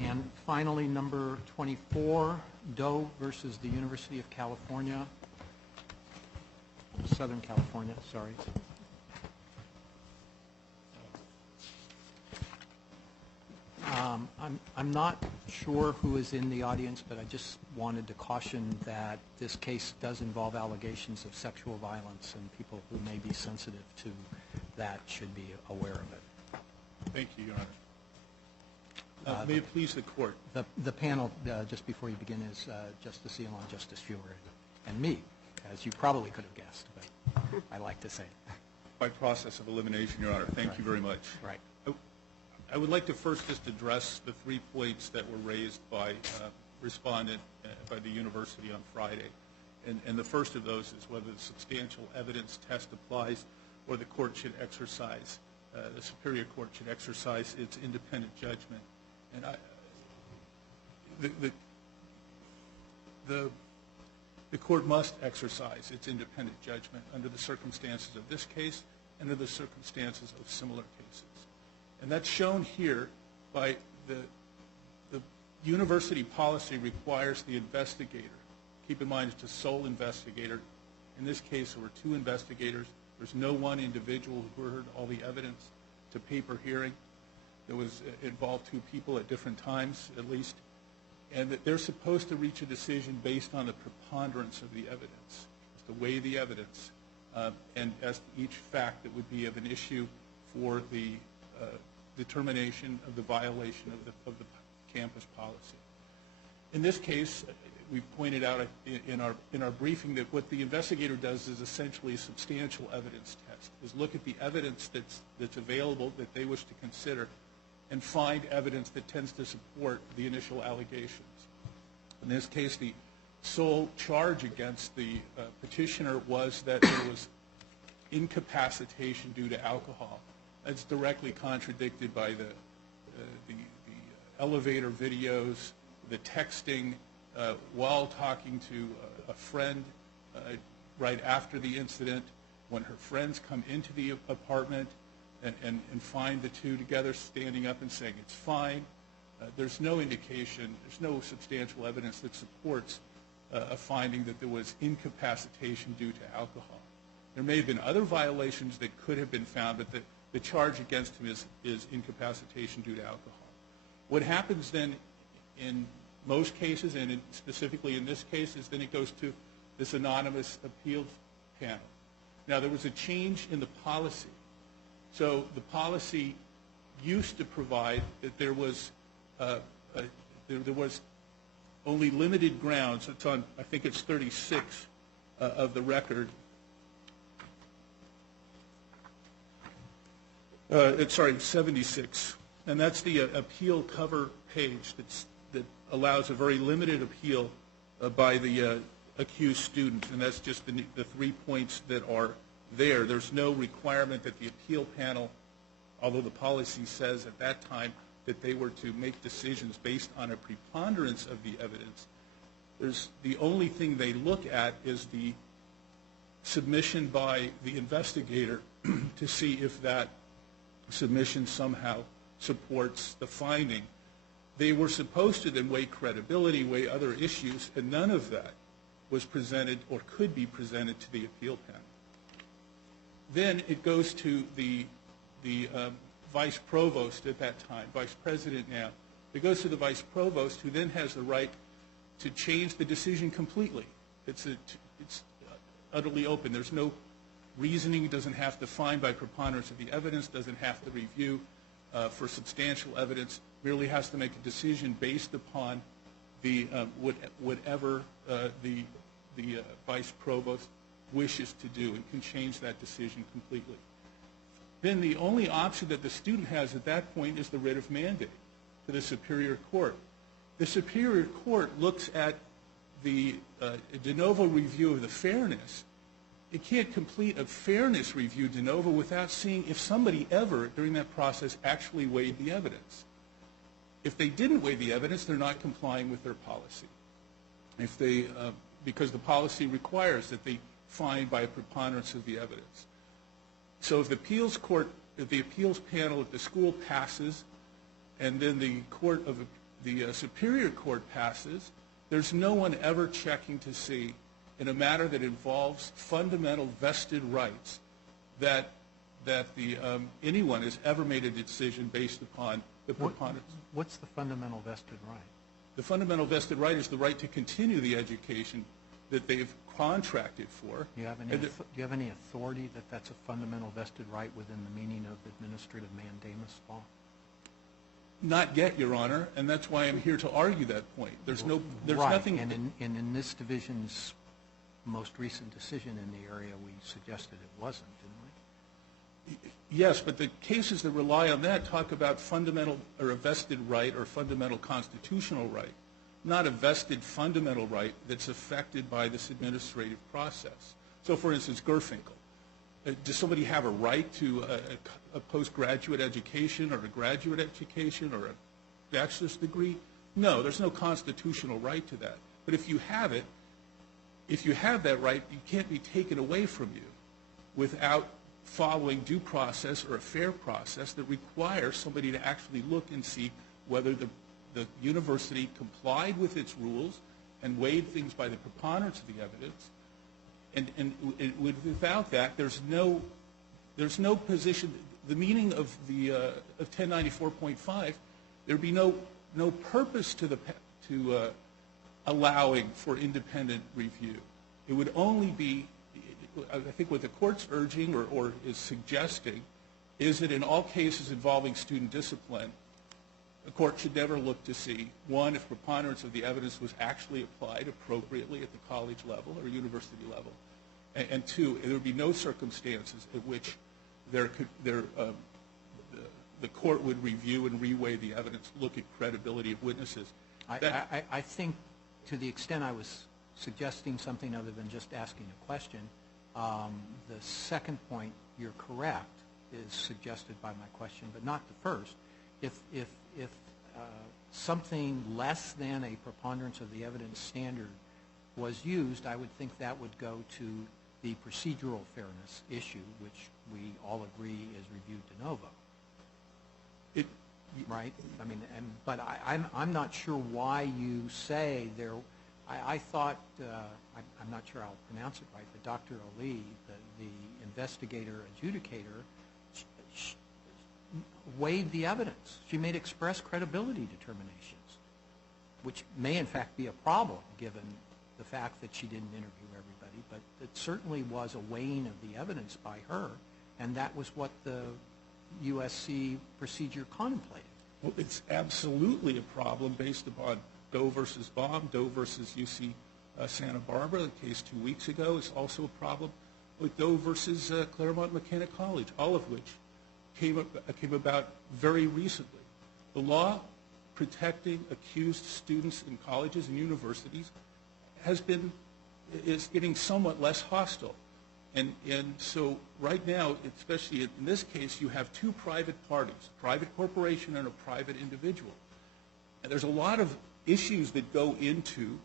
And finally, number 24, Doe versus the University of California, Southern California, sorry. I'm not sure who is in the audience, but I just wanted to caution that this case does involve allegations of sexual violence, and people who may be sensitive to that should be aware of it. Thank you, Your Honor. May it please the Court. The panel, just before you begin, is Justice Elon, Justice Fuhrer, and me, as you probably could have guessed, but I like to say it. By process of elimination, Your Honor. Thank you very much. Right. I would like to first just address the 3 points that were raised by respondent by the university on Friday. And the first of those is whether the substantial evidence test applies or the court should exercise, the Superior Court should exercise its independent judgment. And the court must exercise its independent judgment under the circumstances of this case and under the circumstances of similar cases. And that's shown here by the university policy requires the investigator. Keep in mind, it's a sole investigator. In this case, there were 2 investigators. There's no one individual who heard all the evidence to paper hearing. It involved 2 people at different times, at least. And that they're supposed to reach a decision based on the preponderance of the evidence, to weigh the evidence, and as to each fact that would be of an issue for the determination of the violation of the campus policy. In this case, we've pointed out in our briefing that what the investigator does is essentially a substantial evidence test, is look at the evidence that's available that they wish to consider and find evidence that tends to support the initial allegations. In this case, the sole charge against the petitioner was that there was incapacitation due to alcohol. That's directly contradicted by the elevator videos, the texting while talking to a friend right after the incident, when her friends come into the apartment and find the 2 together standing up and saying it's fine. There's no indication, there's no substantial evidence that supports a finding that there was incapacitation due to alcohol. There may have been other violations that could have been found, but the charge against him is incapacitation due to alcohol. What happens then in most cases, and specifically in this case, is then it goes to this anonymous appeals panel. Now, there was a change in the policy. So the policy used to provide that there was only limited grounds. It's on, I think it's 36 of the record. Sorry, 76. And that's the appeal cover page that allows a very limited appeal by the accused student. And that's just the 3 points that are there. There's no requirement that the appeal panel, although the policy says at that time that they were to make decisions based on a preponderance of the evidence. The only thing they look at is the submission by the investigator to see if that submission somehow supports the finding. They were supposed to then weigh credibility, weigh other issues, and none of that was presented or could be presented to the appeal panel. Then it goes to the vice provost at that time, vice president now. It goes to the vice provost, who then has the right to change the decision completely. It's utterly open. There's no reasoning. It doesn't have to find by preponderance of the evidence, doesn't have to review for substantial evidence, merely has to make a decision based upon whatever the vice provost wishes to do, and can change that decision completely. Then the only option that the student has at that point is the writ of mandate to the Superior Court. The Superior Court looks at the de novo review of the fairness. It can't complete a fairness review de novo without seeing if somebody ever, during that process, actually weighed the evidence. If they didn't weigh the evidence, they're not complying with their policy. If they, because the policy requires that they find by a preponderance of the evidence. So if the appeals court, if the appeals panel at the school passes and then the Superior Court passes, there's no one ever checking to see, in a matter that involves fundamental vested rights, that anyone has ever made a decision based upon the preponderance. What's the fundamental vested right? The fundamental vested right is the right to continue the education that they've contracted for. Do you have any authority that that's a fundamental vested right within the meaning of administrative mandamus law? Not yet, Your Honor, and that's why I'm here to argue that point. There's right. nothing. And in this division's most recent decision in the area, we suggested it wasn't, didn't we? Yes, but the cases that rely on that talk about fundamental or a vested right or fundamental constitutional right, not a vested fundamental right that's affected by this administrative process. So, for instance, Garfinkel. Does somebody have a right to a postgraduate education or a graduate education or a bachelor's degree? No, there's no constitutional right to that. But if you have it, if you have that right, it can't be taken away from you without following due process or a fair process that requires somebody to actually look and see whether the university complied with its rules and weighed things by the preponderance of the evidence. And without that, there's no position. The meaning of the of 1094.5, there'd be no purpose to allowing for independent review. It would only be, I think, what the court's urging or is suggesting is that in all cases involving student discipline, the court should never look to see, one, if preponderance of the evidence was actually applied appropriately at the college level or university level, and two, there would be no circumstances in which the court would review and reweigh the evidence, look at credibility of witnesses. I think, to the extent I was suggesting something other than just asking a question, the second point, you're correct, is suggested by my question, but not the first. If something less than a preponderance of the evidence standard was used, I would think that would go to the procedural fairness issue, which we all agree is reviewed de novo. Right? I mean, but I'm not sure why you say there. I thought, I'm not sure I'll pronounce it right, but Dr. Ali, the investigator adjudicator, weighed the evidence. She made express credibility determinations, which may in fact be a problem given the fact that she didn't interview everybody, but it certainly was a weighing of the evidence by her, and that was what the USC procedure contemplated. Well, it's absolutely a problem based upon Doe versus Baum, Doe versus UC Santa Barbara. The case 2 weeks ago is also a problem with Doe versus Claremont McKenna College, all of which came about very recently. The law protecting accused students in colleges and universities is getting somewhat less hostile. And so right now, especially in this case, you have two private parties, a private corporation and a private individual. And there's a lot of issues that go into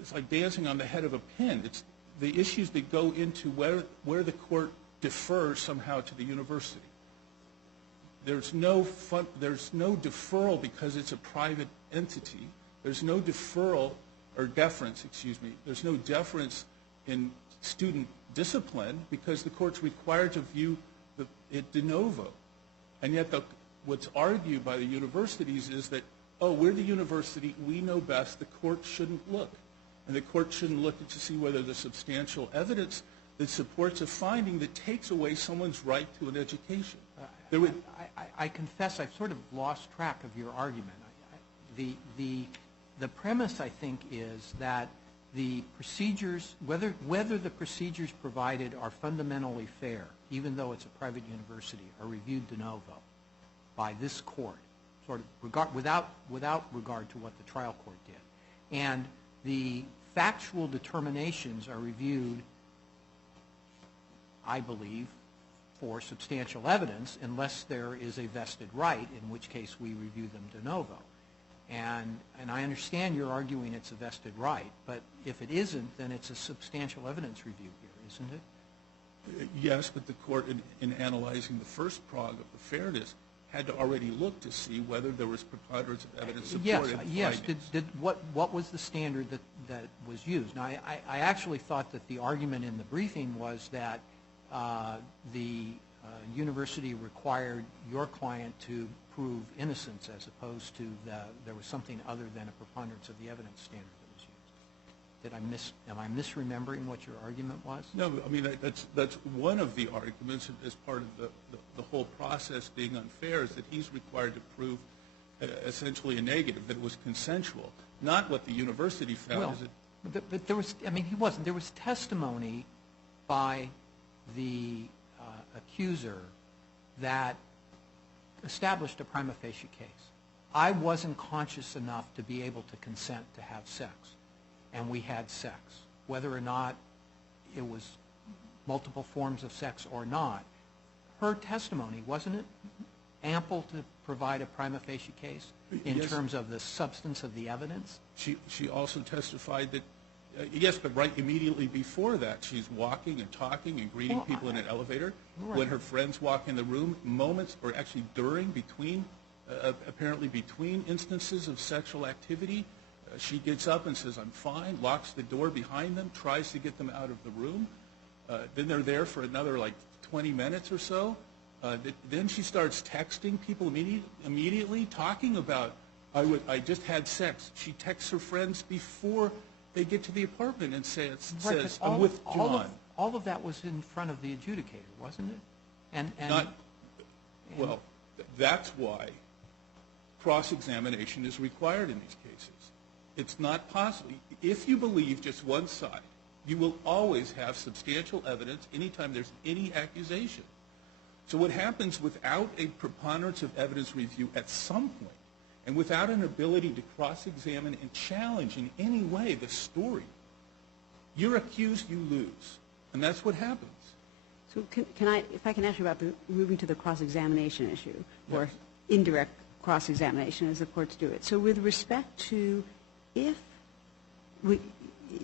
it's like dancing on the head of a pin. It's the issues that go into where the court defers somehow to the university. There's no deferral because it's a private entity. There's no deferral or deference, There's no deference in student discipline because the court's required to view it de novo. And yet what's argued by the universities is that, oh, we're the university, we know best, the court shouldn't look. And the court shouldn't look to see whether there's substantial evidence that supports a finding that takes away someone's right to an education. I confess I've sort of lost track of your argument. The premise, I think, is that the procedures, whether the procedures provided are fundamentally fair, even though it's a private university, are reviewed de novo by this court, sort of without regard to what the trial court did. And the factual determinations are reviewed, I believe, for substantial evidence unless there is a vested right, in which case we review them de novo. And I understand you're arguing it's a vested right, but if it isn't, then it's a substantial evidence review here, isn't it? Yes, but the court, in analyzing the first prong of the fairness, had to already look to see whether there was preponderance of evidence supported. Yes. What was the standard that was used? Now, I actually thought that the argument in the briefing was that the university required your client to prove innocence as opposed to there was something other than a preponderance of the evidence standard that was used. Am I misremembering what your argument was? No, I mean, that's one of the arguments as part of the whole process being unfair, is that he's required to prove essentially a negative, that it was consensual, not what the university found. Well, but there was, I mean, he wasn't. There was testimony by the accuser that established a prima facie case. I wasn't conscious enough to be able to consent to have sex, and we had sex. Whether or not it was multiple forms of sex or not, her testimony, wasn't it ample to provide a prima facie case in terms of the substance of the evidence? She also testified that, yes, but right immediately before that, she's walking and talking and greeting people in an elevator. Right. When her friends walk in the room, moments, or actually during, between, apparently between instances of sexual activity, she gets up and says, I'm fine, locks the door behind them, tries to get them out of the room. Then they're there for another, 20 minutes or so. Then she starts texting people immediately, talking about, I just had sex. She texts her friends before they get to the apartment and says, I'm with John. All of that was in front of the adjudicator, wasn't it? Well, that's why cross-examination is required in these cases. It's not possible. If you believe just one side, you will always have substantial evidence anytime there's any accusation. So what happens without a preponderance of evidence review at some point, and without an ability to cross-examine and challenge in any way the story, you're accused, you lose. And that's what happens. So if I can ask you about moving to the cross-examination issue, or Yes. indirect cross-examination as the courts do it. So with respect to it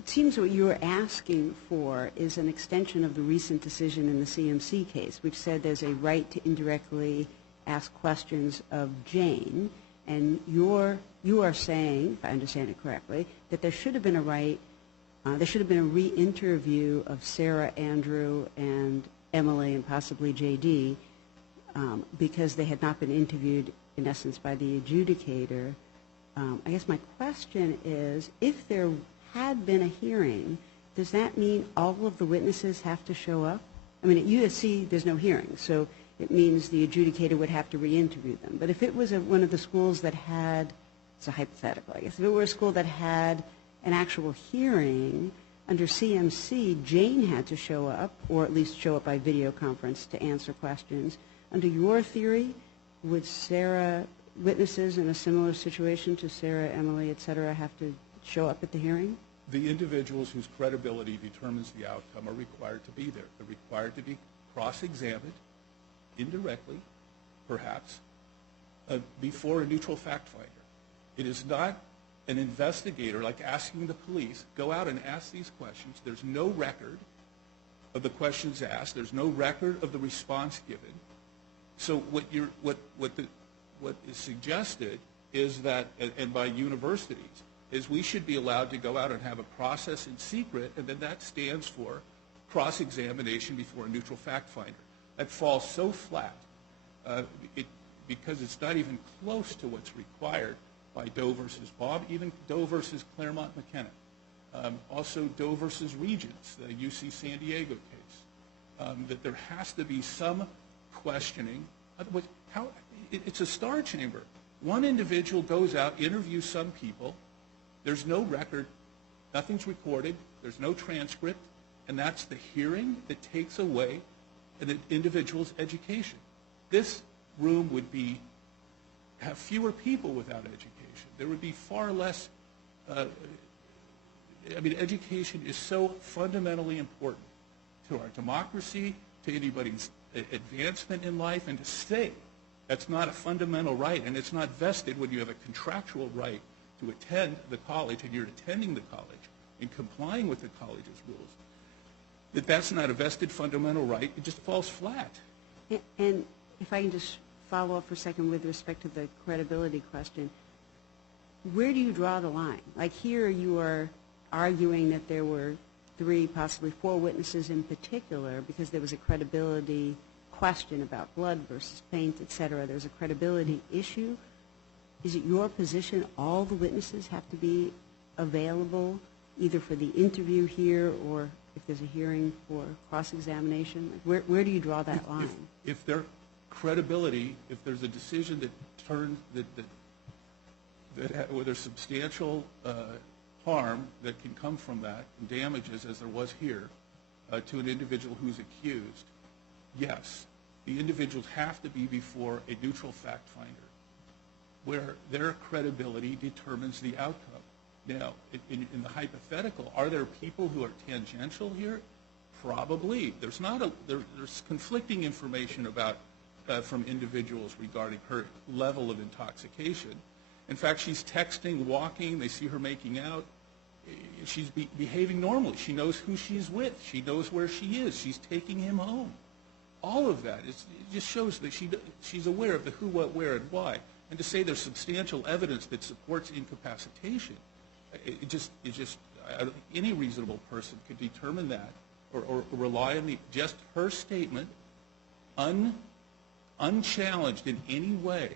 seems what you're asking for is an extension of the recent decision in the CMC case, which said there's a right to indirectly ask questions of Jane, and you are saying, if I understand it correctly, that there should have been a right, there should have been a re-interview of Sarah, Andrew, and Emily, and possibly J.D., because they had not been interviewed, in essence, by the adjudicator. I guess my question is, if there had been a hearing, does that mean all of the witnesses have to show up? I mean, at USC, there's no hearing, so it means the adjudicator would have to re-interview them. But if it was one of the schools that had, it's a hypothetical, I guess, if it were a school that had an actual hearing, under CMC, Jane had to show up, or at least show up by video conference to answer questions. Under your theory, would Sarah, witnesses in a similar situation to Sarah, Emily, et cetera, have to show up at the hearing? The individuals whose credibility determines the outcome are required to be there. They're required to be cross-examined, indirectly, perhaps, before a neutral fact finder. It is not an investigator, like asking the police, go out and ask these questions. There's no record of the questions asked. There's no record of the response given. So what is suggested is that, and by universities, is we should be allowed to go out and have a process in secret, and then that stands for cross-examination before a neutral fact finder. That falls so flat because it's not even close to what's required by Doe versus Bob, even Doe versus Claremont McKenna. Also Doe versus Regents, the UC San Diego case. That there has to be some questioning. It's a star chamber. One individual goes out, interviews some people. There's no record. Nothing's recorded. There's no transcript. And that's the hearing that takes away an individual's education. This room would have fewer people without education. There would be far less. Education is so fundamentally important to our democracy, to anybody's advancement in life, and to stay. That's not a fundamental right, and it's not vested when you have a contractual right to attend the college, and you're attending the college and complying with the college's rules. that that's not a vested fundamental right, it just falls flat. And if I can just follow up for a second with respect to the credibility question, where do you draw the line? Like here you are arguing that there were 3, possibly 4 witnesses in particular because there was a credibility question about blood versus paint, et cetera. There's a credibility issue. Is it your position all the witnesses have to be available either for the interview here or if there's a hearing for cross-examination? Where do you draw that line? If their credibility, if there's a decision that turns, where there's substantial harm that can come from that, and damages as there was here, to an individual who's accused, yes, the individuals have to be before a neutral fact finder where their credibility determines the outcome. Now, in the hypothetical, are there people who are tangential here? Probably. There's conflicting information about from individuals regarding her level of intoxication. In fact, she's texting, walking, they see her making out. She's behaving normally. She knows who she's with. She knows where she is. She's taking him home. All of that, it just shows that she's aware of the who, what, where, and why. And to say there's substantial evidence that supports incapacitation, any reasonable person could determine that or rely on just her statement, unchallenged in any way.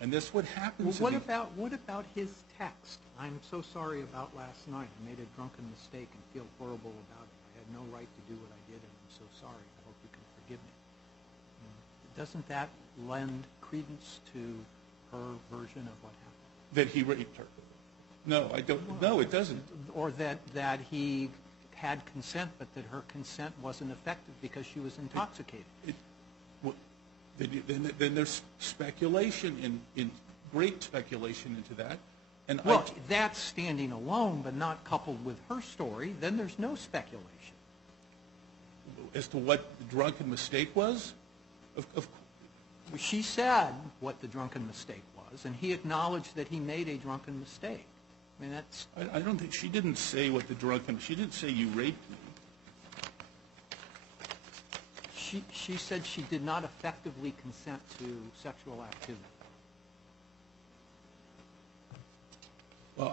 And this what happens. Well, what about his text? I'm so sorry about last night. I made a drunken mistake and feel horrible about it. I had no right to do what I did, and I'm so sorry. I hope you can forgive me. Doesn't that lend credence to her version of what happened? That he raped her. No, I don't. No, it doesn't. Or that he had consent, but that her consent wasn't effective because she was intoxicated. Then there's speculation, in great speculation into that. And well, that's standing alone, but not coupled with her story. Then there's no speculation. As to what the drunken mistake was? She said what the drunken mistake was, and he acknowledged that he made a drunken mistake. I mean, that's. I don't think she didn't say what the drunken. She didn't say you raped me. She said she did not effectively consent to sexual activity. Well,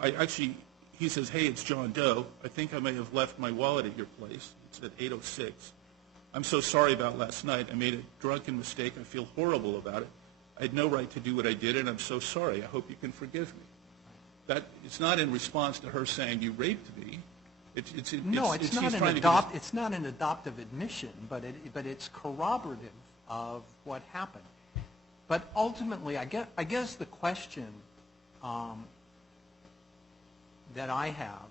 he says, hey, it's John Doe. I think I may have left my wallet at your place. It's at 8:06. I'm so sorry about last night. I made a drunken mistake. I feel horrible about it. I had no right to do what I did, and I'm so sorry. I hope you can forgive me. It's not in response to her saying you raped me. It's not an adoptive admission, but it's corroborative of what happened. But ultimately, I guess the question that I have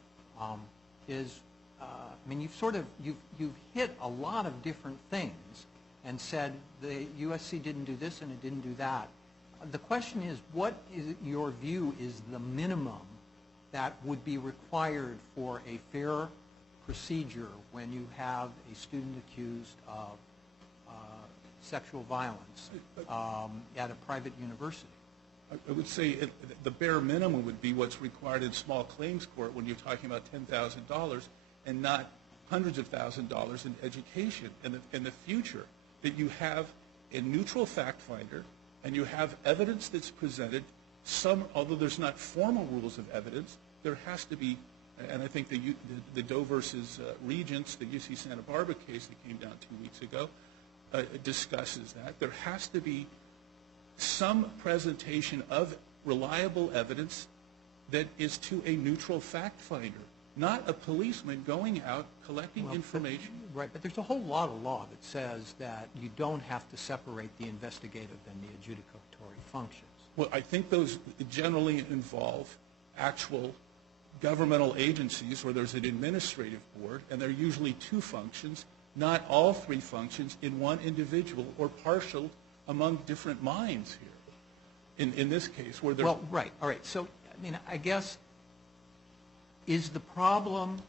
is, I mean, you've hit a lot of different things and said the USC didn't do this and it didn't do that. The question is, what is your view is the minimum that would be required for a fair procedure when you have a student accused of sexual violence at a private university? I would say the bare minimum would be what's required in small claims court when you're talking about $10,000 and not hundreds of thousands of dollars in education in the future, that you have a neutral fact finder and you have evidence that's presented. Although there's not formal rules of evidence, there has to be, and I think the Doe versus Regents, the UC Santa Barbara case that came down 2 weeks ago, discusses that. There has to be some presentation of reliable evidence that is to a neutral fact finder, not a policeman going out collecting information. Right, but there's a whole lot of law that says that you don't have to separate the investigative and the adjudicatory functions. Well, I think those generally involve actual governmental agencies where there's an administrative board, and there are usually 2 functions, not all 3 functions in one individual or partial among different minds here. In this case, where there. Well, right, all right. So, I mean, I guess, is the problem,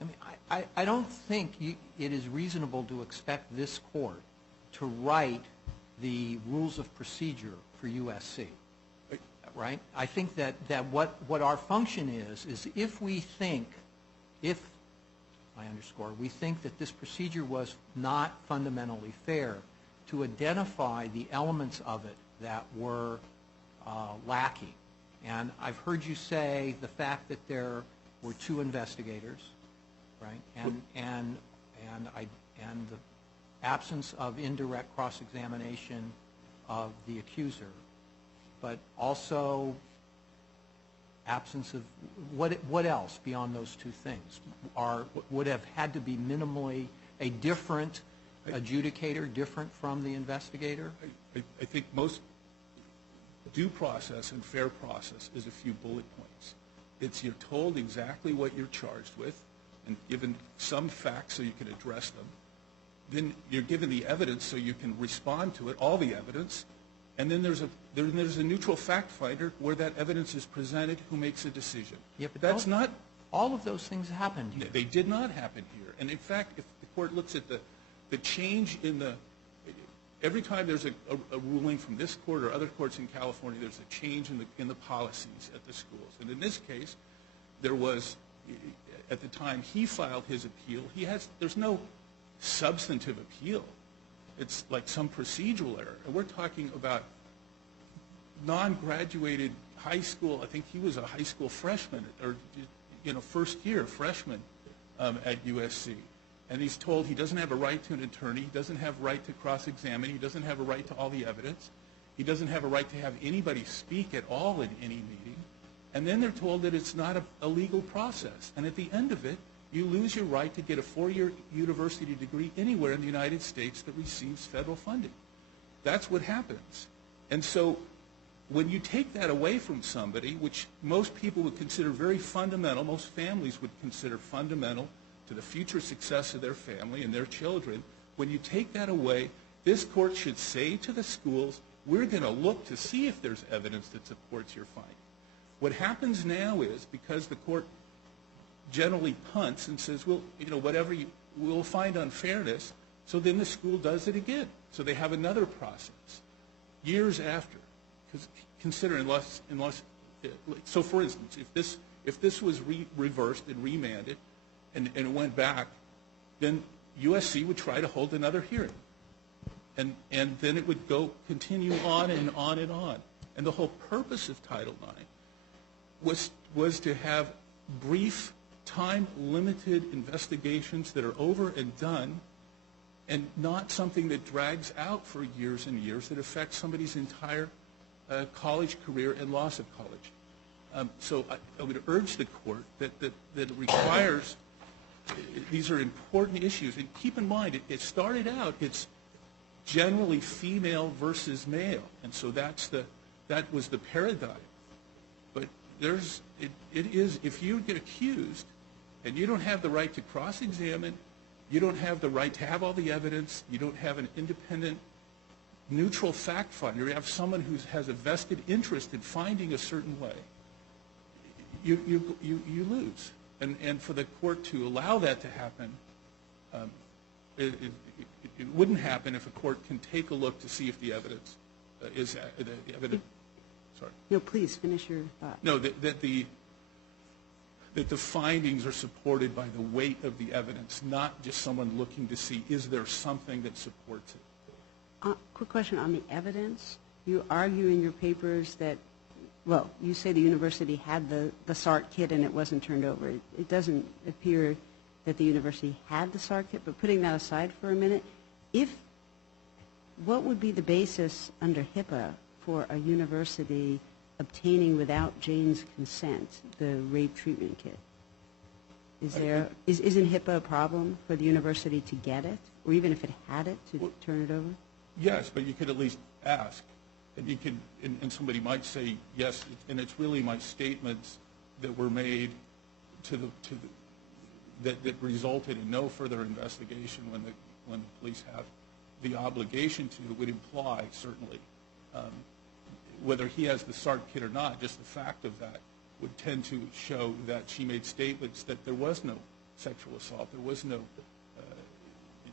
I mean, I don't think it is reasonable to expect this court to write the rules of procedure for USC, right? I think that what our function is if we think we think that this procedure was not fundamentally fair, to identify the elements of it that were lacking. And I've heard you say the fact that there were 2 investigators, right, and the absence of indirect cross-examination of the accuser, but also absence of what else beyond those 2 things would have had to be minimally a different adjudicator, different from the investigator? I think most due process and fair process is a few bullet points. It's you're told exactly what you're charged with and given some facts so you can address them. Then you're given the evidence so you can respond to it, all the evidence, and then there's a neutral fact finder where that evidence is presented who makes a decision. Yeah, but that's not all of those things happened here. They did not happen here. And in fact, if the court looks at the change in every time there's a ruling from this court or other courts in California, there's a change in the policies at the schools. And in this case, there was, at the time he filed his appeal, there's no substantive appeal. It's like some procedural error. And we're talking about non-graduated high school, I think he was a high school freshman, or first year freshman at USC. And he's told he doesn't have a right to an attorney, he doesn't have a right to cross-examine, he doesn't have a right to all the evidence, he doesn't have a right to have anybody speak at all in any meeting. And then they're told that it's not a legal process. And at the end of it, you lose your right to get a 4-year university degree anywhere in the United States that receives federal funding. That's what happens. And so when you take that away from somebody, which most people would consider very fundamental, most families would consider fundamental to the future success of their family and their children, when you take that away, this court should say to the schools, we're going to look to see if there's evidence that supports your finding. What happens now is, because the court generally punts and says, well, whatever we'll find unfairness, so then the school does it again. So they have another process years after. Because consider, so for instance, if this was reversed and remanded and it went back, then USC would try to hold another hearing. And then it would continue on and on and on. And the whole purpose of Title IX was to have brief, time-limited investigations that are over and done, and not something that drags out for years and years that affects somebody's entire college career and loss of college. So I would urge the court that it requires, these are important issues. And keep in mind, it started out, it's generally female versus male. And so that was the paradigm. But it is, if you get accused and you don't have the right to cross-examine, you don't have the right to have all the evidence, you don't have an independent, neutral fact finder, you have someone who has a vested interest in finding a certain way, you lose. And for the court to allow that to happen, it wouldn't happen if a court can take a look to see if the evidence is the evidence. Sorry. No, please finish your thought. No, that the findings are supported by the weight of the evidence, not just someone looking to see, is there something that supports it? Quick question on the evidence. You argue in your papers that, well, you say the university had the SART kit and it wasn't turned over. It doesn't appear that the university had the SART kit, but putting that aside for a minute, what would be the basis under HIPAA for a university obtaining without Jane's consent the rape treatment kit? Isn't HIPAA a problem for the university to get it, or even if it had it, to turn it over? Yes, but you could at least ask, and somebody might say yes, and it's really my statements that were made that resulted in no further investigation when the police have the obligation to, would imply certainly whether he has the SART kit or not, just the fact of that would tend to show that she made statements that there was no sexual assault, there was no,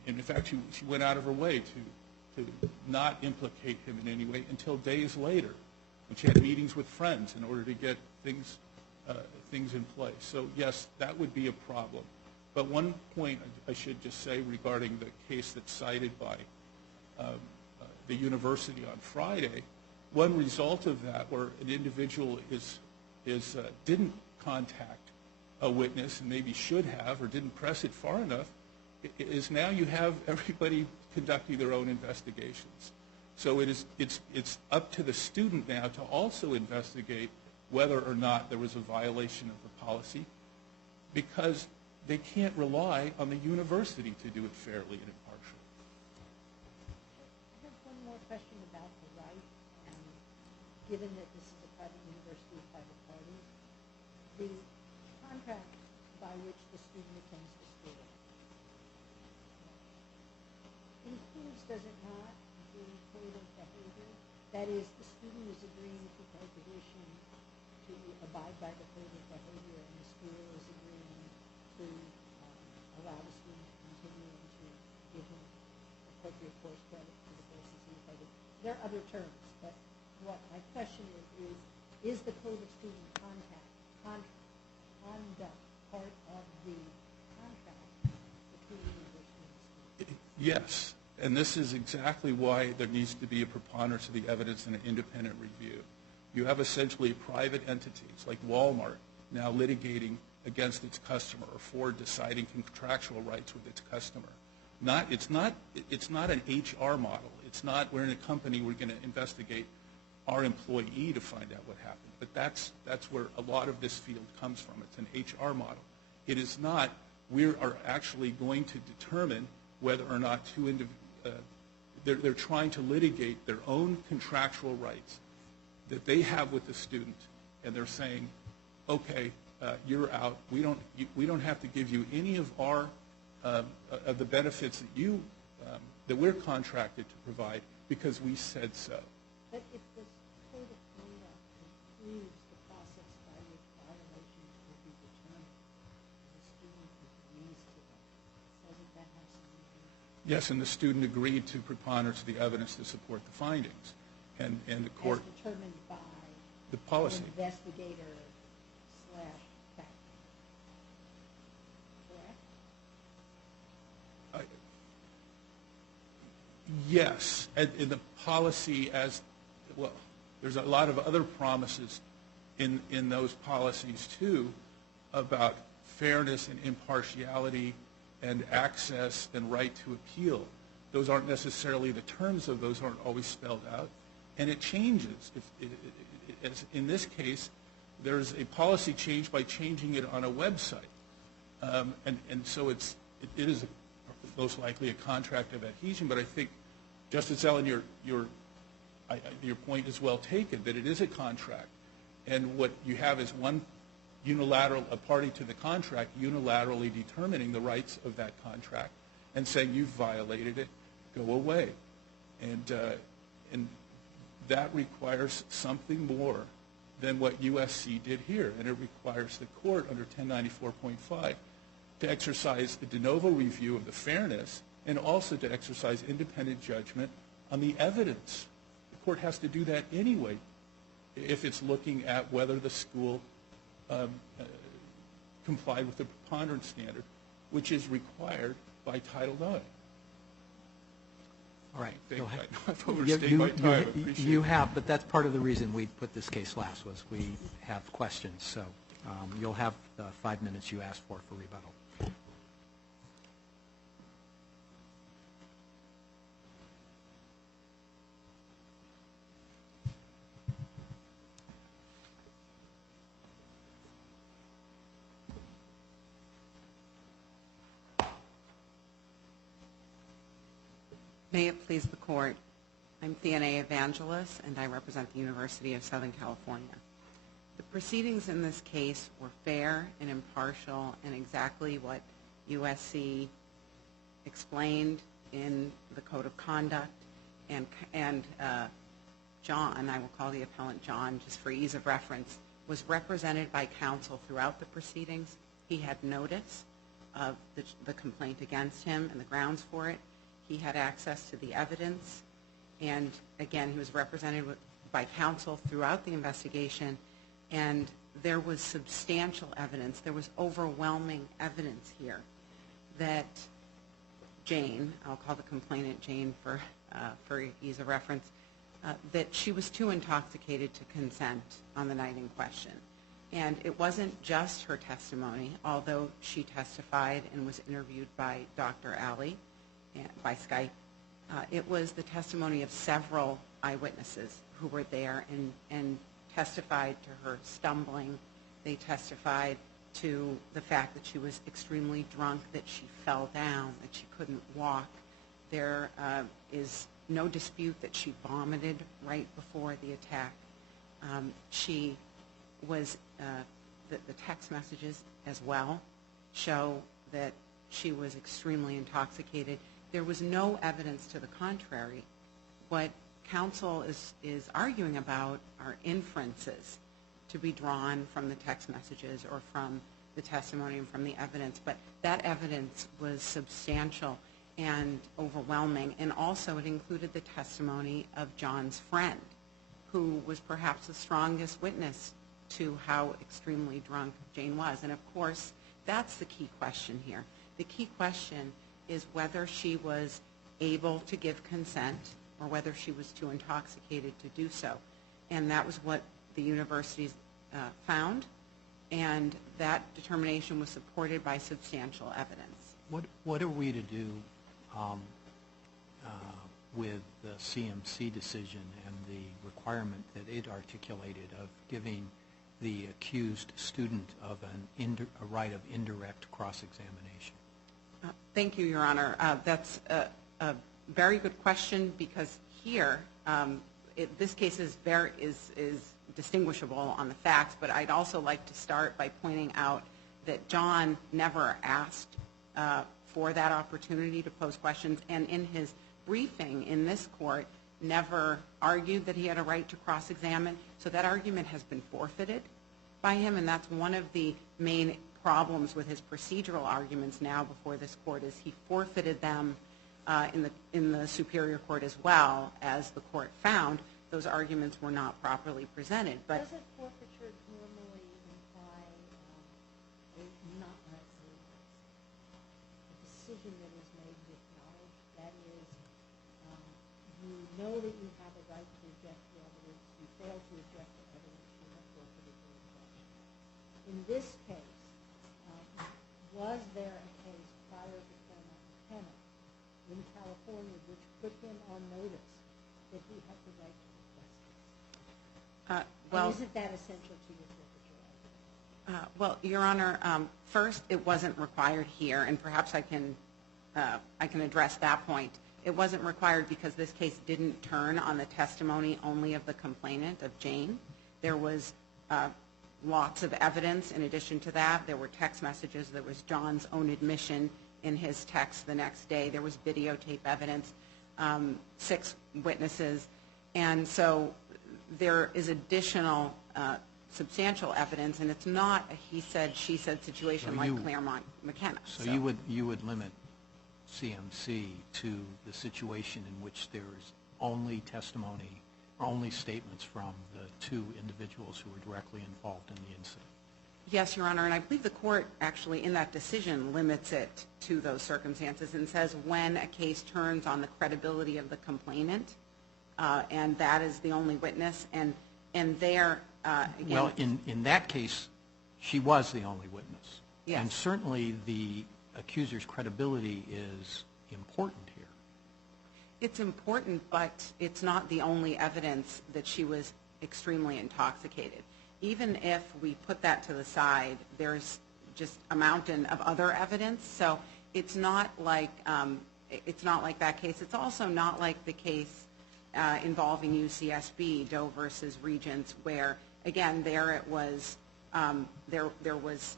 and in fact she went out of her way to not implicate him in any way until days later when she had meetings with friends in order to get things things in place. So yes, that would be a problem. But one point I should just say regarding the case that's cited by the university on Friday, one result of that where an individual didn't contact a witness and maybe should have or didn't press it far enough is now you have everybody conducting their own investigations. So it's up to the student now to also investigate whether or not there was a violation of the policy, because they can't rely on the university to do it fairly and impartially. I have one more question about the right, and given that this is a private university with private parties, the contract by which the student attends the school includes, does it not, the code of behavior? That is, the student is agreeing to prohibition to abide by the code of behavior, and the school is agreeing to allow the student to continue and to give him appropriate course credit for the courses he has taken. There are other terms, but what my question is the code of student conduct part of the contract between the university and the school? Yes, and this is exactly why there needs to be a preponderance of the evidence and an independent review. You have essentially private entities like Walmart now litigating against its customer, or Ford deciding contractual rights with its customer. It's not an HR model. It's not we're in a company, we're going to investigate our employee to find out what happened. But that's where a lot of this field comes from. It's an HR model. It is not we are actually going to determine whether or not they're trying to litigate their own contractual rights that they have with the student, and they're saying, okay, you're out. We don't have to give you any of our of the benefits that we're contracted to provide because we said so. But if the code of conduct includes the process by which violations will be determined, the student agrees to that, doesn't that have some meaning? Yes, and the student agreed to preponderance of the evidence to support the findings, and the court. As determined by the policy. An investigator / fact. Correct? Yes, and the policy as well. There's a lot of other promises in those policies too about fairness and impartiality and access and right to appeal. Those aren't necessarily the terms of those aren't always spelled out, and it changes. As in this case, there's a policy change by changing it on a website, and so it is most likely a contract of adhesion. But I think, Justice Ellen, your point is well taken, that it is a contract, and what you have is one a party to the contract unilaterally determining the rights of that contract and saying you've violated it, go away, and that requires something more than what USC did here, and it requires the court under 1094.5 to exercise a de novo review of the fairness and also to exercise independent judgment on the evidence. The court has to do that anyway if it's looking at whether the school complied with the preponderance standard, which is required by Title IX. All right. Go ahead. I've You overstayed my time. I appreciate it. have, but that's part of the reason we put this case last, was we have questions. So you'll have the 5 minutes you asked for rebuttal. May it please the Court. I'm Theana Evangelos, and I represent the University of Southern California. The proceedings in this case were fair and impartial and exactly what USC explained in the Code of Conduct. And John, I will call the appellant John just for ease of reference, was represented by counsel throughout the proceedings. He had notice of the complaint against him and the grounds for it. He had access to the evidence, and again, he was represented by counsel throughout the investigation, and there was substantial evidence, there was overwhelming evidence here that Jane, I'll call the complainant Jane for ease of reference, that she was too intoxicated to consent on the night in question. And it wasn't just her testimony, although she testified and was interviewed by Dr. Alley by Skype. It was the testimony of several eyewitnesses who were there and testified to her stumbling. They testified to the fact that she was extremely drunk, that she fell down, that she couldn't walk. There is no dispute that she vomited right before the attack. She was, the text messages as well show that she was extremely intoxicated. There was no evidence to the contrary. What counsel is arguing about are inferences to be drawn from the text messages or from the testimony and from the evidence, but that evidence was substantial and overwhelming, and also it included the testimony of John's friend, who was perhaps the strongest witness to how extremely drunk Jane was. And of course, that's the key question here. The key question is whether she was able to give consent or whether she was too intoxicated to do so. And that was what the universities found, and that determination was supported by substantial evidence. What are we to do with the CMC decision and the requirement that it articulated of giving the accused student of a right of indirect cross-examination? Thank you, Your Honor. That's a very good question, because here, this case is distinguishable on the facts, but I'd also like to start by pointing out that John never asked for that opportunity to pose questions, and in his briefing in this court never argued that he had a right to cross-examine, so that argument has been forfeited by him, and that's one of the main problems with his procedural arguments now before this court, is he forfeited them in the Superior Court as well. As the court found, those arguments were not properly presented. But doesn't forfeiture normally imply a decision that is made with knowledge? That is, you know that you have a right to reject the evidence, you fail to reject the evidence, you have forfeited the rejection. In this case, was there a case prior to McKenna in California which put him on notice that he had the right to request this? And isn't that essential to your forfeiture argument? Well, Your Honor, first, it wasn't required here, and perhaps I can address that point. It wasn't required because this case didn't turn on the testimony only of the complainant, of Jane. There was lots of evidence in addition to that. There were text messages. There was John's own admission in his text the next day. There was videotape evidence, 6 witnesses. And so there is additional substantial evidence, and it's not a he said, she said situation like Claremont McKenna. So you would limit CMC to the situation in which there's only testimony or only statements from the 2 individuals who were directly involved in the incident? Yes, Your Honor, and I believe the court actually in that decision limits it to those circumstances and says when a case turns on the credibility of the complainant, and that is the only witness, and there, again... Well, in that case, she was the only witness. Yes. And certainly the accuser's credibility is important here. It's important, but it's not the only evidence that she was extremely intoxicated. Even if we put that to the side, there's just a mountain of other evidence. So it's not like that case. It's also not like the case involving UCSB, Doe versus Regents, where again there it was there was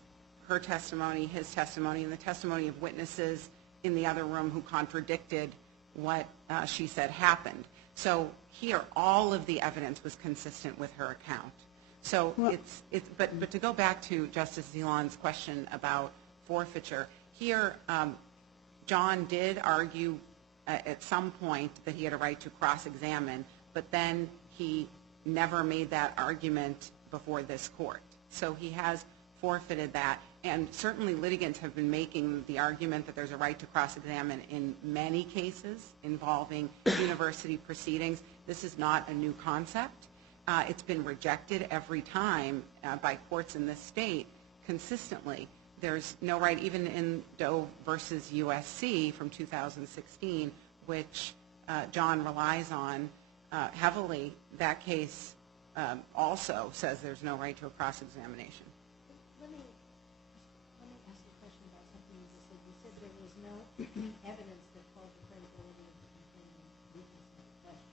her testimony, his testimony, and the testimony of witnesses in the other room who contradicted what she said happened. So here, all of the evidence was consistent with her account. So but to go back to Justice Zelon's question about forfeiture, here John did argue at some point that he had a right to cross-examine, but then he never made that argument before this court. So he has forfeited that. And certainly litigants have been making the argument that there's a right to cross-examine in many cases involving university proceedings. This is not a new concept. It's been rejected every time by courts in this state consistently. There's no right, even in Doe versus USC from 2016, which John relies on heavily. That case also says there's no right to a cross-examination. Let me ask you a question about something you just said. You said there was no evidence that called the credibility of the complaining witness into question.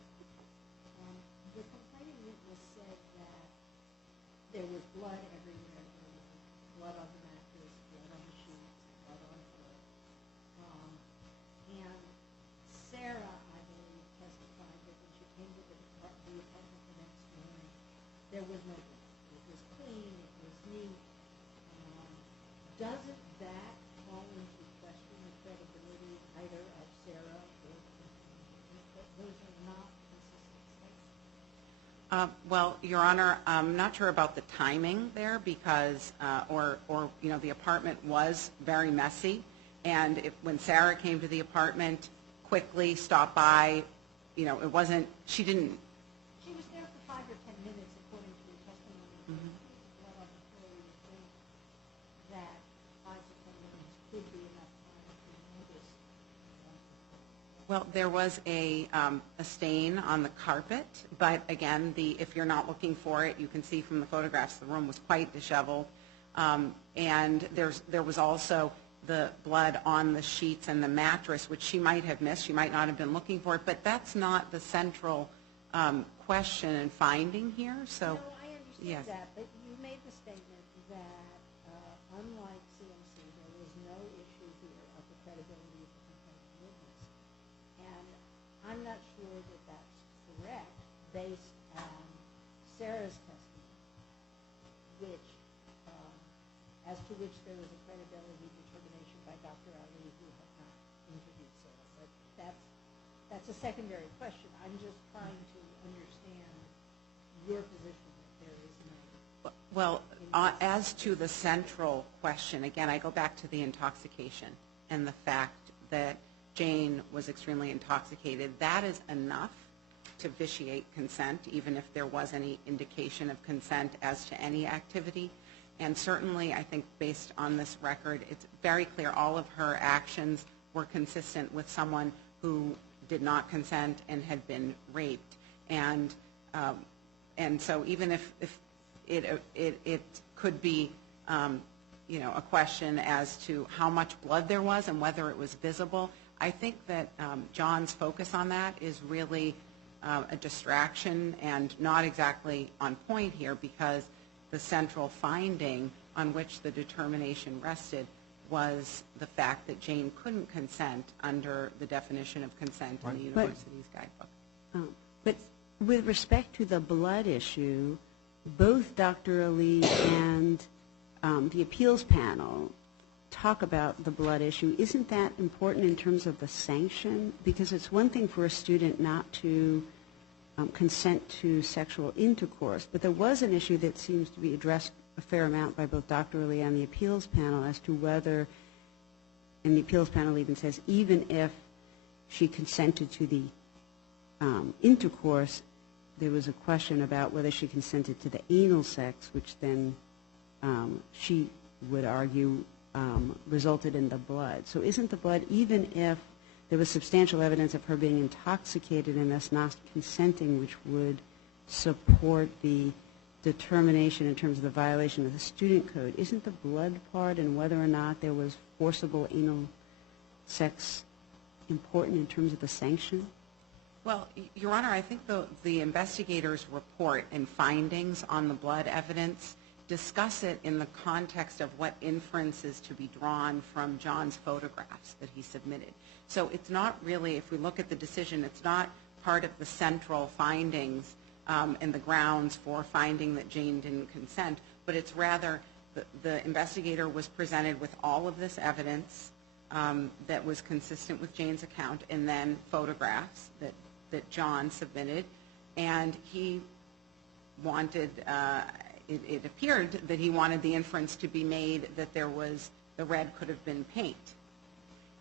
The complaining witness said that there was blood everywhere. There was blood on the mattress, blood on the sheets, blood on the floor. And Sarah, I believe, testified that when she came to the apartment the next morning, there was no blood. It was clean, it was neat. Doesn't that call into question the credibility either of Sarah or the complaining witness? But those are not consistent statements. Well, Your Honor, I'm not sure about the timing there because, the apartment was very messy. And when Sarah came to the apartment, quickly stopped by, it wasn't, she didn't. She was there for 5 or 10 minutes, according to your testimony. Blood on the floor, you would think that 5 to 10 minutes could be enough time to notice. Well, there was a stain on the carpet, but again, if you're not looking for it, you can see from the photographs the room was quite disheveled. And there was also the blood on the sheets and the mattress, which she might have missed. She might not have been looking for it, but that's not the central question and finding here. So, no, I understand yes. that, but you made the statement that unlike CMC, there was no issue here of the credibility of the complaining witness. And I'm not sure that that's correct based on Sarah's testimony, as to which there was a credibility determination by Dr. Ali, who had not interviewed Sarah. But that's a secondary question. I'm just trying to understand your position that there is no. Well, as to the central question, again, I go back to the intoxication and the fact that Jane was extremely intoxicated. That is enough to vitiate consent, even if there was any indication of consent as to any activity. And certainly, I think based on this record, it's very clear all of her actions were consistent with someone who did not consent and had been raped. And so even if it could be, a question as to how much blood there was and whether it was visible, I think that John's focus on that is really a distraction and not exactly on point here, because the central finding on which the determination rested was the fact that Jane couldn't consent under the definition of consent in the university's guidebook. But with respect to the blood issue, both Dr. Ali and the appeals panel talk about the blood issue. Isn't that important in terms of the sanction? Because it's one thing for a student not to consent to sexual intercourse, but there was an issue that seems to be addressed a fair amount by both Dr. Ali and the appeals panel as to whether, and the appeals panel even says, even if she consented to the intercourse, there was a question about whether she consented to the anal sex, which then she would argue resulted in the blood. So isn't the blood, even if there was substantial evidence of her being intoxicated and thus not consenting, which would support the determination in terms of the violation of the student code, isn't the blood part and whether or not there was forcible anal sex important in terms of the sanction? Well, Your Honor, I think the investigator's report and findings on the blood evidence discuss it in the context of what inference is to be drawn from John's photographs that he submitted. So it's not really, if we look at the decision, it's not part of the central findings and the grounds for finding that Jane didn't consent, but it's rather the investigator was presented with all of this evidence that was consistent with Jane's account, and then photographs that John submitted, and he wanted, it appeared that he wanted the inference to be made that the red could have been paint.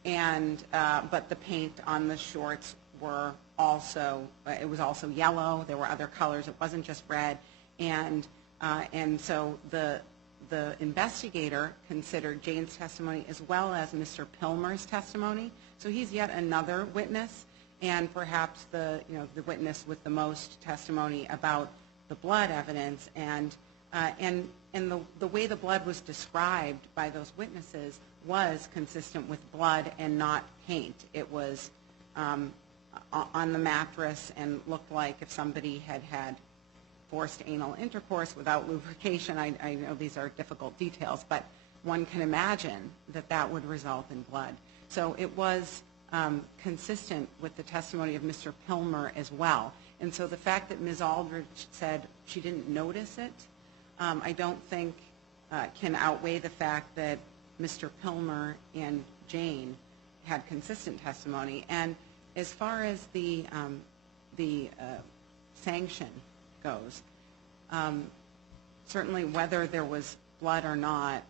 But the paint on the shorts were also, it was also yellow. There were other colors. It wasn't just red. And so the investigator considered Jane's testimony as well as Mr. Pilmer's testimony. So he's yet another witness, and perhaps the witness with the most testimony about the blood evidence. And the way the blood was described by those witnesses was consistent with blood and not paint. It was on the mattress and looked like if somebody had forced anal intercourse without lubrication. I know these are difficult details, but one can imagine that would result in blood. So it was consistent with the testimony of Mr. Pilmer as well. And so the fact that Ms. Aldridge said she didn't notice it, I don't think can outweigh the fact that Mr. Pilmer and Jane had consistent testimony. And as far as the sanction goes, certainly whether there was blood or not,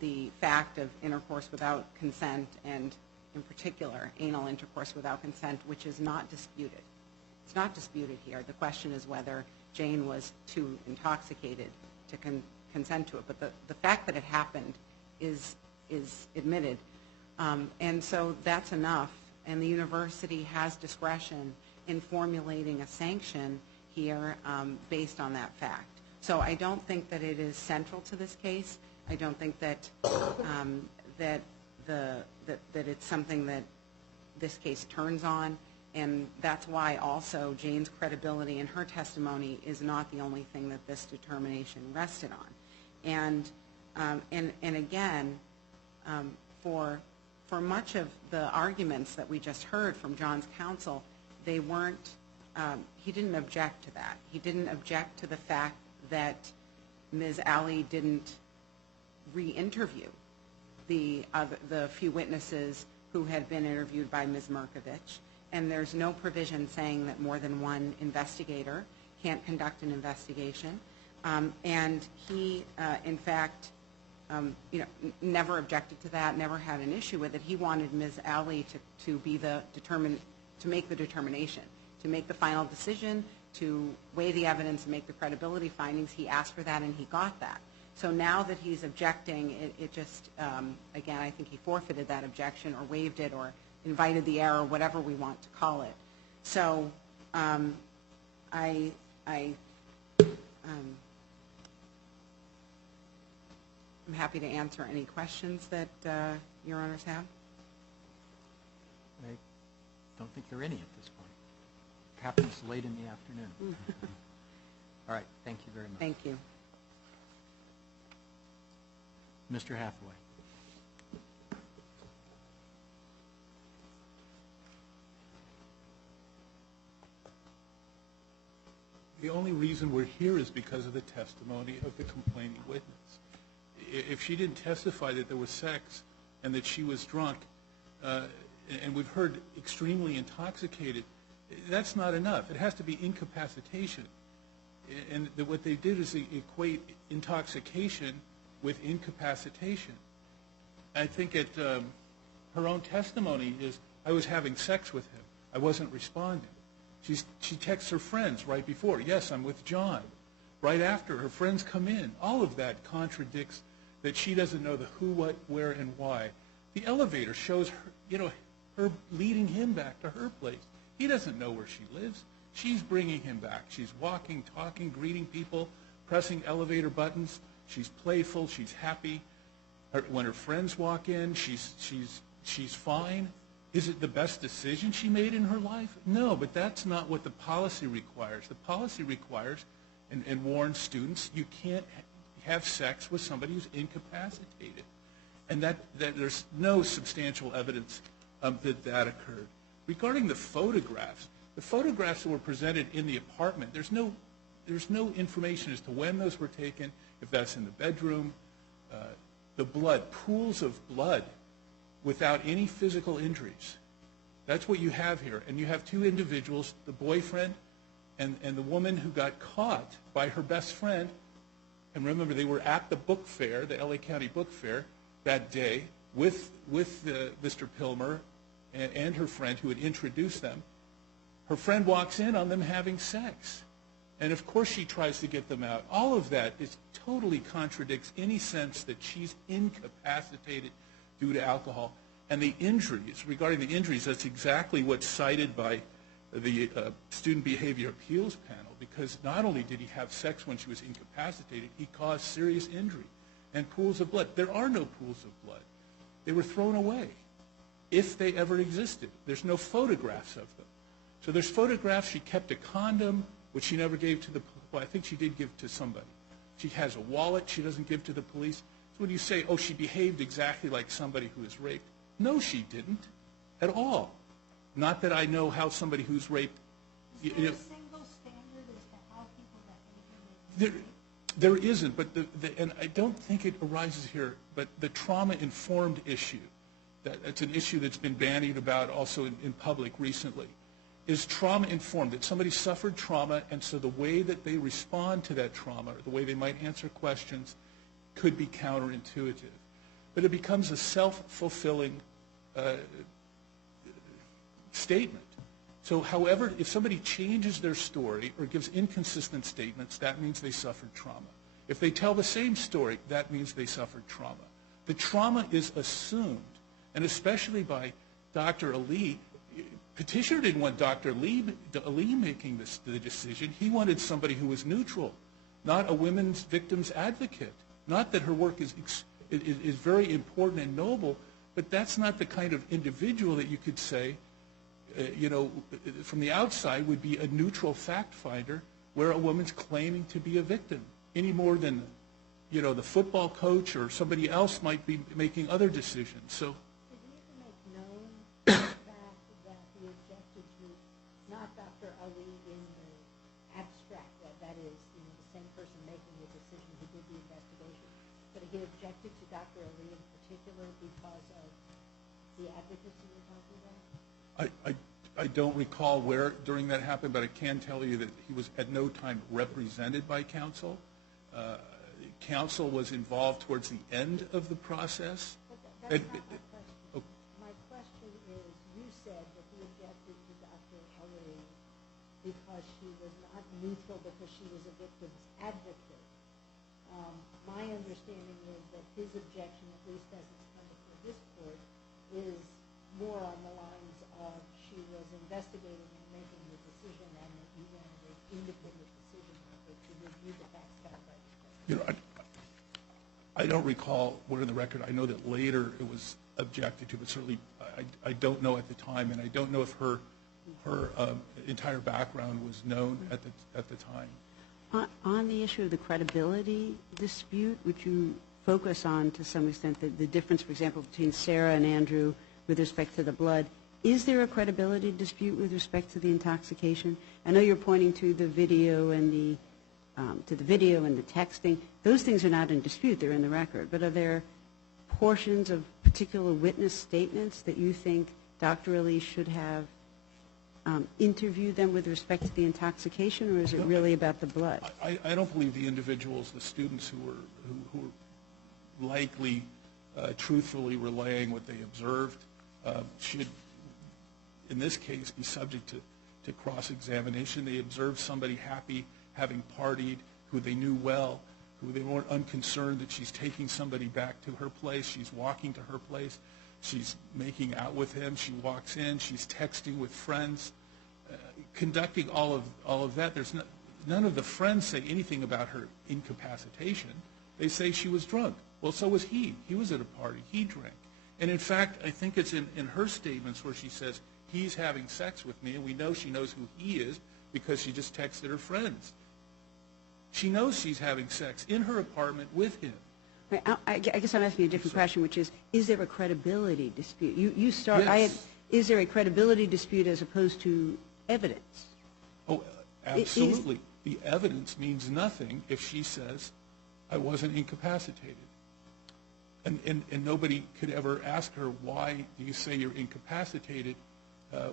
the fact of intercourse without consent, and in particular anal intercourse without consent, which is not disputed. It's not disputed here. The question is whether Jane was too intoxicated to consent to it. But the fact that it happened is admitted. And so that's enough. And the university has discretion in formulating a sanction here based on that fact. So I don't think that it is central to this case. I don't think that that it's something that this case turns on. And that's why also Jane's credibility in her testimony is not the only thing that this determination rested on. And again, for much of the arguments that we just heard from John's counsel, they weren't. He didn't object to that. He didn't object to the fact that Ms. Alley didn't re-interview the few witnesses who had been interviewed by Ms. Merkovich. And there's no provision saying that more than one investigator can't conduct an investigation. And he, in fact, never objected to that, never had an issue with it. He wanted Ms. Alley to make the determination, to make the final decision, to weigh the evidence and make the credibility findings. He asked for that, and he got that. So now that he's objecting, it just, again, I think he forfeited that objection or waived it or invited the error, whatever we want to call it. So I'm happy to answer any questions that your honors have. I don't think there are any at this point. It happens late in the afternoon. All right. Thank you very much. Thank you. Mr. Hathaway. The only reason we're here is because of the testimony of the complaining witness. If she didn't testify that there was sex and that she was drunk, and we've heard extremely intoxicated, that's not enough. It has to be incapacitation. And what they did is they equate intoxication with incapacitation. I think her own testimony is, I was having sex with him. I wasn't responding. She texts her friends right before, yes, I'm with John. Right after, her friends come in. All of that contradicts that she doesn't know the who, what, where, and why. The elevator shows her, her leading him back to her place. He doesn't know where she lives. She's bringing him back. She's walking, talking, greeting people, pressing elevator buttons. She's playful. She's happy. When her friends walk in, she's fine. Is it the best decision she made in her life? No, but that's not what the policy requires. The policy requires and warns students you can't have sex with somebody who's incapacitated. And that there's no substantial evidence that occurred. Regarding the photographs that were presented in the apartment, there's no information as to when those were taken, if that's in the bedroom. The blood, pools of blood without any physical injuries. That's what you have here. And you have two individuals, the boyfriend and the woman who got caught by her best friend And remember, they were at the book fair, the LA County Book Fair, that day with Mr. Pilmer and her friend who had introduced them. Her friend walks in on them having sex. And of course she tries to get them out. All of that totally contradicts any sense that she's incapacitated due to alcohol. And the injuries, regarding the injuries, that's exactly what's cited by the Student Behavior Appeals Panel, because not only did he have sex when she was incapacitated, he caused serious injury and pools of blood. There are no pools of blood. They were thrown away, if they ever existed. There's no photographs of them. So there's photographs. She kept a condom, which she never gave to the police. Well, I think she did give to somebody. She has a wallet she doesn't give to the police. So when you say, oh, she behaved exactly like somebody who was raped, no, she didn't at all. Not that I know how somebody who's raped. Is there a single standard as to how people behave? There isn't, but and I don't think it arises here, but the trauma-informed issue, that's an issue that's been bandied about also in public recently, is trauma-informed, that somebody suffered trauma, and so the way that they respond to that trauma, or the way they might answer questions, could be counterintuitive. But it becomes a self-fulfilling statement. So however, if somebody changes their story or gives inconsistent statements, that means they suffered trauma. If they tell the same story, that means they suffered trauma. The trauma is assumed, and especially by Dr. Ali. Petitioner didn't want Dr. Ali making the decision. He wanted somebody who was neutral, not a women's victims advocate. Not that her work is very important and noble, but that's not the kind of individual that you could say, from the outside would be a neutral fact finder where a woman's claiming to be a victim, any more than, the football coach or somebody else might be making other decisions. So. Did he ever make known the fact that he objected to not Dr. Ali in the abstract, that is, the same person making the decision who did the investigation, but he objected to Dr. Ali in particular because of the advocacy you're talking about? I don't recall where during that happened, but I can tell you that he was at no time represented by counsel. Counsel was involved towards the end of the process. But that's not my question. My question is, you said that he objected to Dr. Ali because she was not neutral, because she was a victim's advocate. My understanding is that his objection, at least as it's come before this court, is more on the lines of she was investigating and making the decision, and that you wanted an independent decision maker to review the facts found by the court. I don't recall where in the record. I know that later it was objected to, but certainly I don't know at the time, and I don't know if her entire background was known at the time. On the issue of the credibility dispute, would you focus on, to some extent, the difference, for example, between Sarah and Andrew with respect to the blood? Is there a credibility dispute with respect to the intoxication? I know you're pointing to the video and the texting. Those things are not in dispute; they're in the record. But are there portions of particular witness statements that you think Dr. Ali should have interviewed them with respect to the intoxication, or is it really about the blood? I don't believe the individuals, the students who were likely truthfully relaying what they observed should, in this case, be subject to cross-examination. They observed somebody happy, having partied, who they knew well, who they weren't unconcerned that she's taking somebody back to her place, she's walking to her place, she's making out with him, she walks in, she's texting with friends, conducting all of that. There's none of the friends say anything about her incapacitation. They say she was drunk. Well, so was he. He was at a party. He drank. And in fact, I think it's in her statements where she says, he's having sex with me, and we know she knows who he is because she just texted her friends. She knows she's having sex in her apartment with him. I guess I'm asking you a different question, which is there a credibility dispute? You start. Yes. Is there a credibility dispute as opposed to evidence? Oh, absolutely. The evidence means nothing if she says, I wasn't incapacitated. And nobody could ever ask her, why do you say you're incapacitated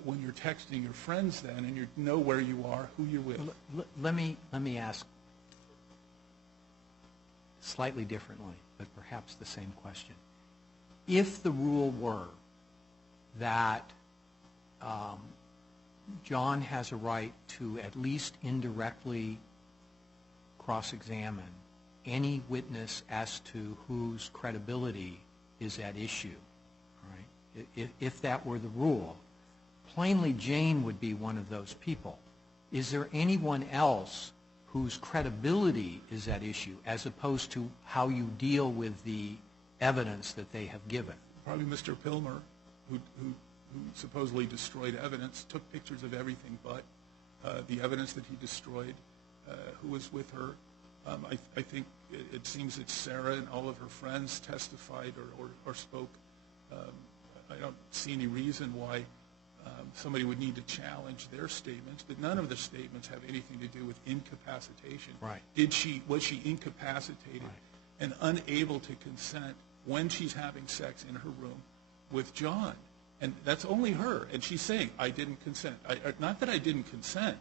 when you're texting your friends then and you know where you are, who you're with? Let me ask. slightly differently, but perhaps the same question. If the rule were that John has a right to at least indirectly cross-examine any witness as to whose credibility is at issue, right? If that were the rule, plainly Jane would be one of those people. Is there anyone else whose credibility is at issue as opposed to how you deal with the evidence that they have given? Probably Mr. Pilmer, who supposedly destroyed evidence, took pictures of everything but the evidence that he destroyed, who was with her. I think it seems that Sarah and all of her friends testified or spoke. I don't see any reason why somebody would need to challenge their statements, but none of the statements have anything to do with incapacitation. Right. Was she incapacitated and unable to consent when she's having sex in her room with John? And that's only her. And she's saying, I didn't consent. Not that I didn't consent,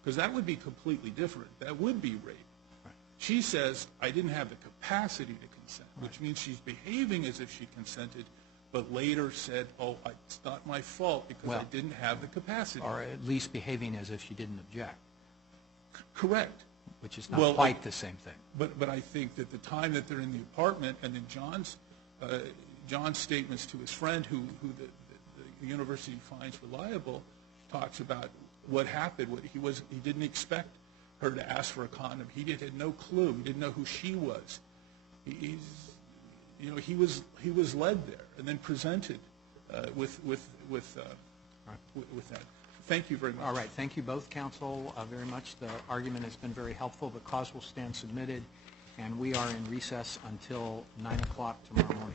because that would be completely different. That would be rape. Right. She says, I didn't have the capacity to consent, which means she's behaving as if she consented, but later said, oh, it's not my fault because I didn't have the capacity. Or at least behaving as if she didn't object. Correct. Which is not quite the same thing. But I think that the time that they're in the apartment and then John's statements to his friend, who the university finds reliable, talks about what happened. He didn't expect her to ask for a condom. He had no clue. He didn't know who she was. He was led there and then presented with that. Thank you very much. All right. Thank you both, counsel, very much. The argument has been very helpful. The cause will stand submitted, and we are in recess until 9 o'clock tomorrow morning.